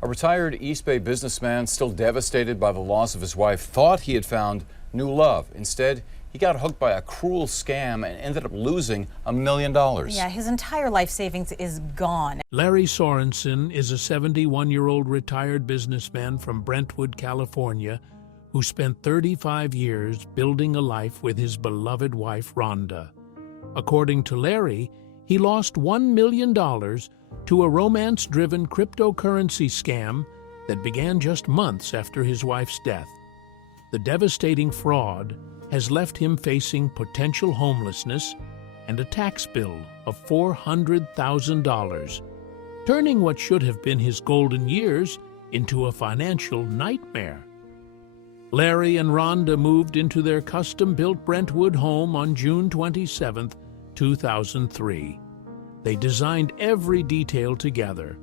A retired East Bay businessman, still devastated by the loss of his wife, thought he had found new love. Instead, he got hooked by a cruel scam and ended up losing $1 million. Yeah, his entire life savings is gone. Larry Sorenson is a 71-year-old retired businessman from Brentwood, California, who spent 35 years building a life with his beloved wife, Rhonda. According to Larry, he lost $1 million to a romance-driven cryptocurrency scam that began just months after his wife's death. The devastating fraud has left him facing potential homelessness and a tax bill of $400,000, turning what should have been his golden years into a financial nightmare. Larry and Rhonda moved into their custom-built Brentwood home on June 27, 2003. They designed every detail together,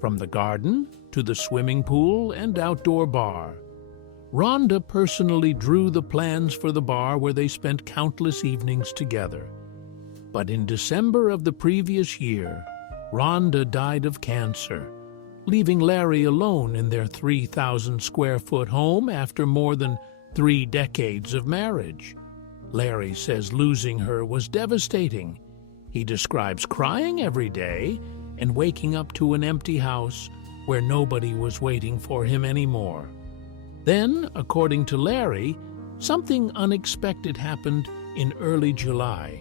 from the garden to the swimming pool and outdoor bar. Rhonda personally drew the plans for the bar where they spent countless evenings together. But in December of the previous year, Rhonda died of cancer, leaving Larry alone in their 3,000-square-foot home after more than 3 decades of marriage. Larry says losing her was devastating. He describes crying every day and waking up to an empty house where nobody was waiting for him anymore. Then, according to Larry, something unexpected happened in early July.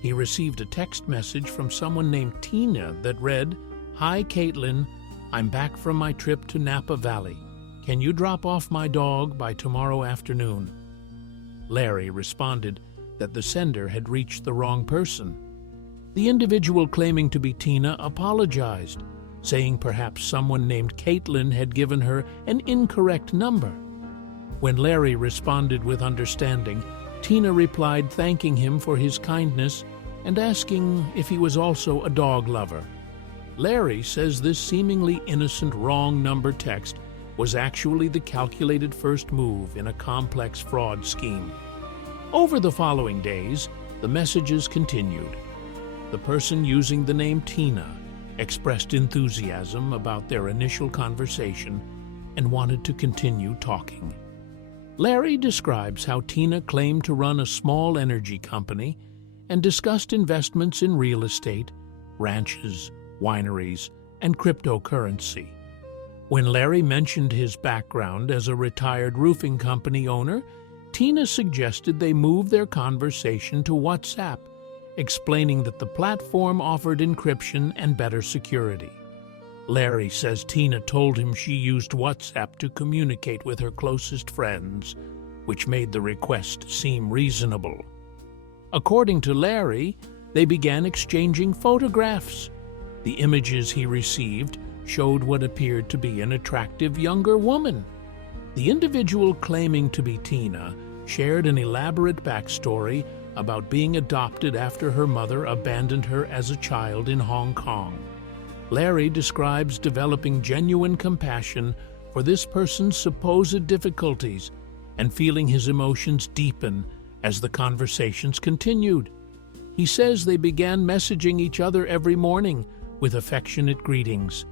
He received a text message from someone named Tina that read, "Hi, Caitlin. I'm back from my trip to Napa Valley. Can you drop off my dog by tomorrow afternoon?" Larry responded that the sender had reached the wrong person. The individual claiming to be Tina apologized, saying perhaps someone named Caitlin had given her an incorrect number. When Larry responded with understanding, Tina replied thanking him for his kindness and asking if he was also a dog lover. Larry says this seemingly innocent wrong number text was actually the calculated first move in a complex fraud scheme. Over the following days, the messages continued. The person using the name Tina expressed enthusiasm about their initial conversation and wanted to continue talking. Larry describes how Tina claimed to run a small energy company and discussed investments in real estate, ranches, wineries, and cryptocurrency. When Larry mentioned his background as a retired roofing company owner, Tina suggested they move their conversation to WhatsApp, explaining that the platform offered encryption and better security. Larry says Tina told him she used WhatsApp to communicate with her closest friends, which made the request seem reasonable. According to Larry, they began exchanging photographs. The images he received showed what appeared to be an attractive younger woman. The individual claiming to be Tina shared an elaborate backstory about being adopted after her mother abandoned her as a child in Hong Kong. Larry describes developing genuine compassion for this person's supposed difficulties and feeling his emotions deepen as the conversations continued. He says they began messaging each other every morning with affectionate greetings.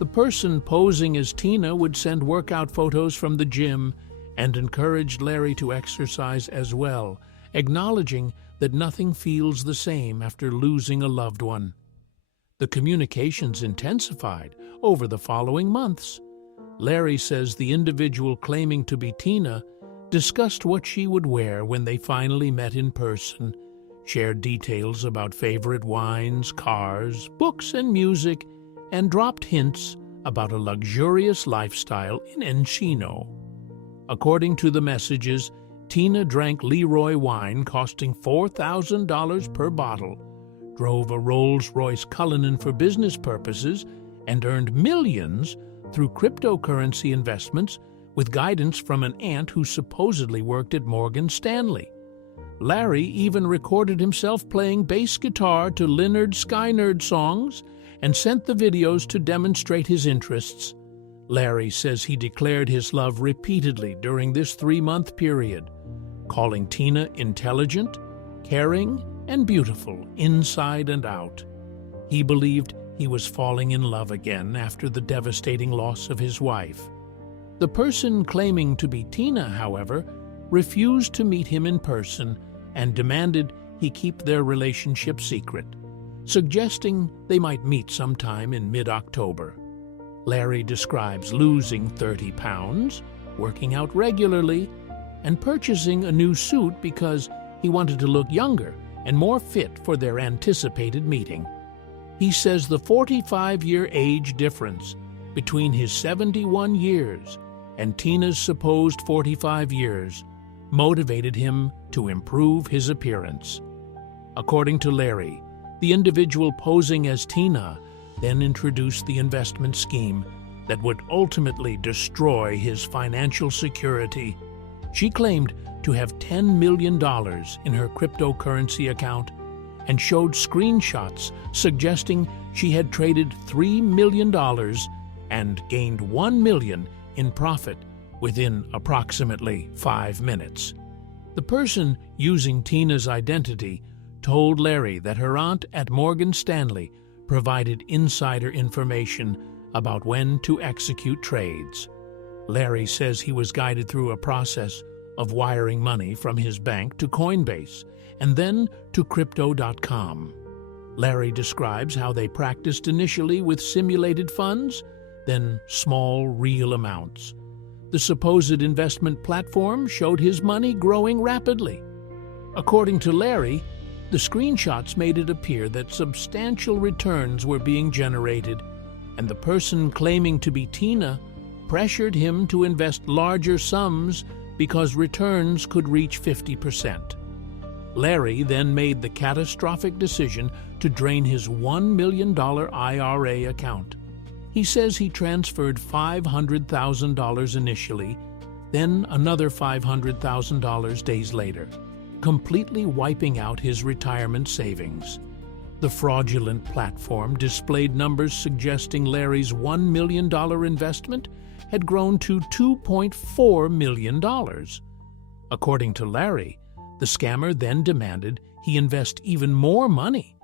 The person posing as Tina would send workout photos from the gym and encouraged Larry to exercise as well, acknowledging that nothing feels the same after losing a loved one. The communications intensified over the following months. Larry says the individual claiming to be Tina discussed what she would wear when they finally met in person, shared details about favorite wines, cars, books, and music, and dropped hints about a luxurious lifestyle in Encino. According to the messages, Tina drank Leroy wine costing $4,000 per bottle, drove a Rolls-Royce Cullinan for business purposes, and earned millions through cryptocurrency investments with guidance from an aunt who supposedly worked at Morgan Stanley. Larry even recorded himself playing bass guitar to Lynyrd Skynyrd songs and sent the videos to demonstrate his interests. Larry says he declared his love repeatedly during this 3-month period, calling Tina intelligent, caring, and beautiful inside and out. He believed he was falling in love again after the devastating loss of his wife. The person claiming to be Tina, however, refused to meet him in person and demanded he keep their relationship secret, suggesting they might meet sometime in mid-October. Larry describes losing 30 pounds, working out regularly, and purchasing a new suit because he wanted to look younger and more fit for their anticipated meeting. He says the 45-year age difference between his 71 years and Tina's supposed 45 years motivated him to improve his appearance. According to Larry, the individual posing as Tina then introduced the investment scheme that would ultimately destroy his financial security. She claimed to have $10 million in her cryptocurrency account and showed screenshots suggesting she had traded $3 million and gained $1 million in profit within approximately 5 minutes. The person using Tina's identity told Larry that her aunt at Morgan Stanley provided insider information about when to execute trades. Larry says he was guided through a process of wiring money from his bank to Coinbase and then to Crypto.com. Larry describes how they practiced initially with simulated funds, then small, real amounts. The supposed investment platform showed his money growing rapidly. According to Larry, the screenshots made it appear that substantial returns were being generated, and the person claiming to be Tina pressured him to invest larger sums because returns could reach 50%. Larry then made the catastrophic decision to drain his $1 million IRA account. He says he transferred $500,000 initially, then another $500,000 days later, completely wiping out his retirement savings. The fraudulent platform displayed numbers suggesting Larry's $1 million investment had grown to $2.4 million. According to Larry, the scammer then demanded he invest even more money,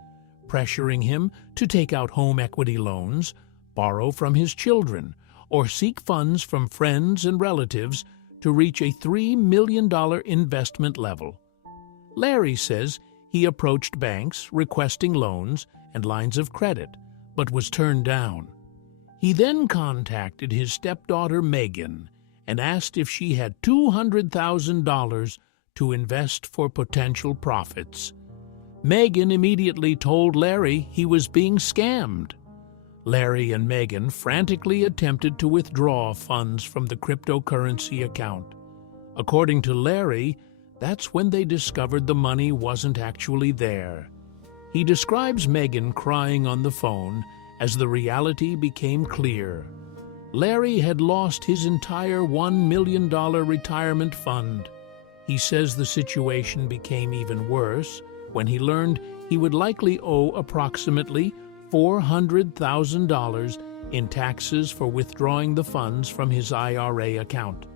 pressuring him to take out home equity loans, borrow from his children, or seek funds from friends and relatives to reach a $3 million investment level. Larry says he approached banks requesting loans and lines of credit, but was turned down. He then contacted his stepdaughter Megan and asked if she had $200,000 to invest for potential profits. Megan immediately told Larry he was being scammed. Larry and Megan frantically attempted to withdraw funds from the cryptocurrency account. According to Larry, that's when they discovered the money wasn't actually there. He describes Megan crying on the phone as the reality became clear. Larry had lost his entire $1 million retirement fund. He says the situation became even worse when he learned he would likely owe approximately $400,000 in taxes for withdrawing the funds from his IRA account.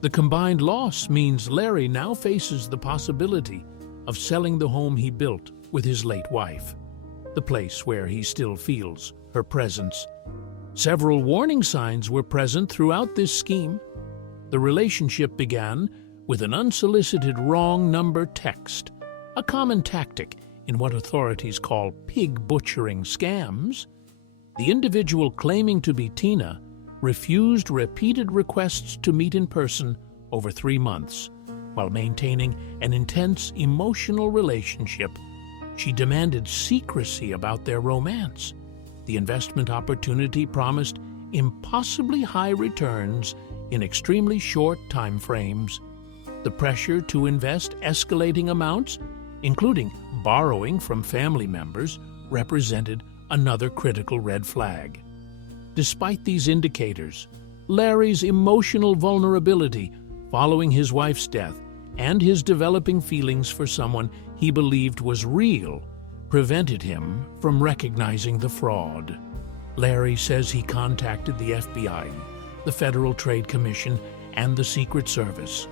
The combined loss means Larry now faces the possibility of selling the home he built with his late wife, the place where he still feels her presence. Several warning signs were present throughout this scheme. The relationship began with an unsolicited wrong number text, a common tactic in what authorities call pig butchering scams. The individual claiming to be Tina refused repeated requests to meet in person over 3 months, while maintaining an intense emotional relationship. She demanded secrecy about their romance. The investment opportunity promised impossibly high returns in extremely short time frames. The pressure to invest escalating amounts, including borrowing from family members, represented another critical red flag. Despite these indicators, Larry's emotional vulnerability following his wife's death and his developing feelings for someone he believed was real prevented him from recognizing the fraud. Larry says he contacted the FBI, the Federal Trade Commission, and the Secret Service,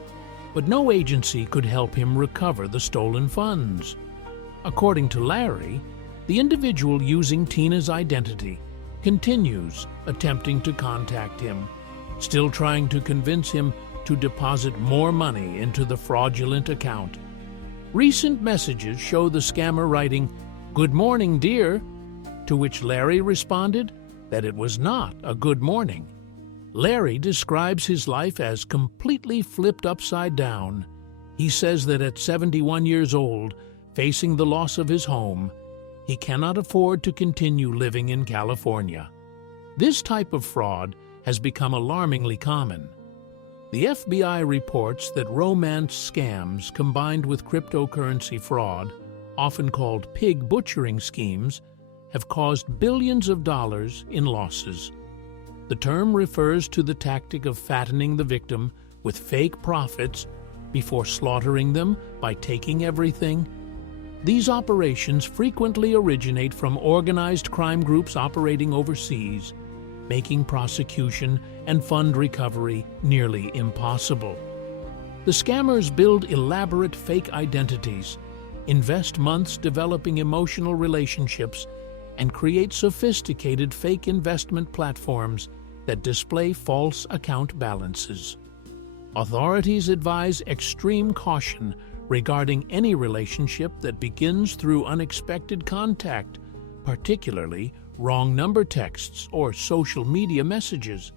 but no agency could help him recover the stolen funds. According to Larry, The individual using Tina's identity continues attempting to contact him, still trying to convince him to deposit more money into the fraudulent account. Recent messages show the scammer writing, "Good morning, dear," to which Larry responded that it was not a good morning. Larry describes his life as completely flipped upside down. He says that at 71 years old, facing the loss of his home, he cannot afford to continue living in California. This type of fraud has become alarmingly common. The FBI reports that romance scams combined with cryptocurrency fraud, often called pig butchering schemes, have caused billions of dollars in losses. The term refers to the tactic of fattening the victim with fake profits before slaughtering them by taking everything. These operations frequently originate from organized crime groups operating overseas, making prosecution and fund recovery nearly impossible. The scammers build elaborate fake identities, invest months developing emotional relationships, and create sophisticated fake investment platforms that display false account balances. Authorities advise extreme caution regarding any relationship that begins through unexpected contact, particularly wrong number texts or social media messages.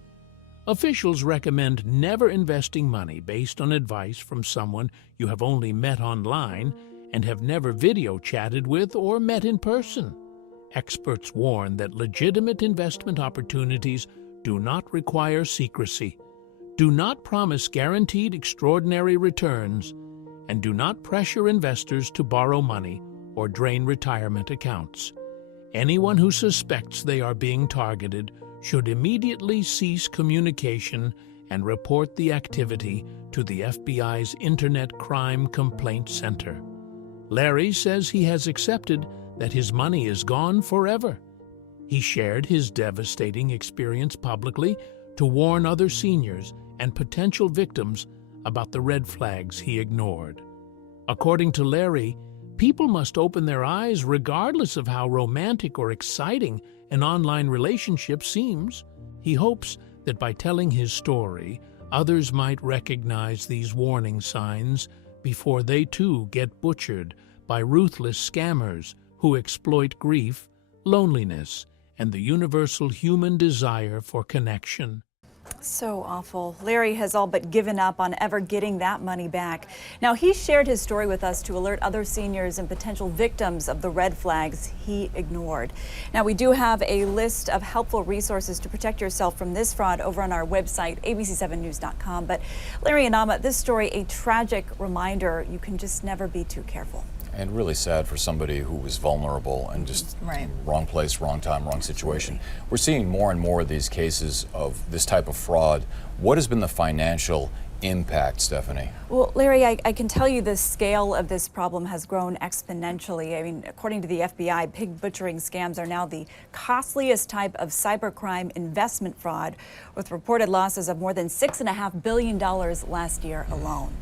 Officials recommend never investing money based on advice from someone you have only met online and have never video chatted with or met in person. Experts warn that legitimate investment opportunities do not require secrecy, do not promise guaranteed extraordinary returns, and do not pressure investors to borrow money or drain retirement accounts. Anyone who suspects they are being targeted should immediately cease communication and report the activity to the FBI's Internet Crime Complaint Center. Larry says he has accepted that his money is gone forever. He shared his devastating experience publicly to warn other seniors and potential victims about the red flags he ignored. According to Larry, people must open their eyes regardless of how romantic or exciting an online relationship seems. He hopes that by telling his story, others might recognize these warning signs before they too get butchered by ruthless scammers who exploit grief, loneliness, and the universal human desire for connection. So awful. Larry has all but given up on ever getting that money back. Now, he shared his story with us to alert other seniors and potential victims of the red flags he ignored. Now, we do have a list of helpful resources to protect yourself from this fraud over on our website, abc7news.com. But Larry and Amma, this story, a tragic reminder you can just never be too careful. And really sad for somebody who was vulnerable and just wrong place, wrong time, wrong situation. We're seeing more and more of these cases of this type of fraud. What has been the financial impact, Stephanie? Well, Larry, I can tell you the scale of this problem has grown exponentially. I mean, according to the FBI, pig butchering scams are now the costliest type of cybercrime investment fraud, with reported losses of more than $6.5 billion last year alone.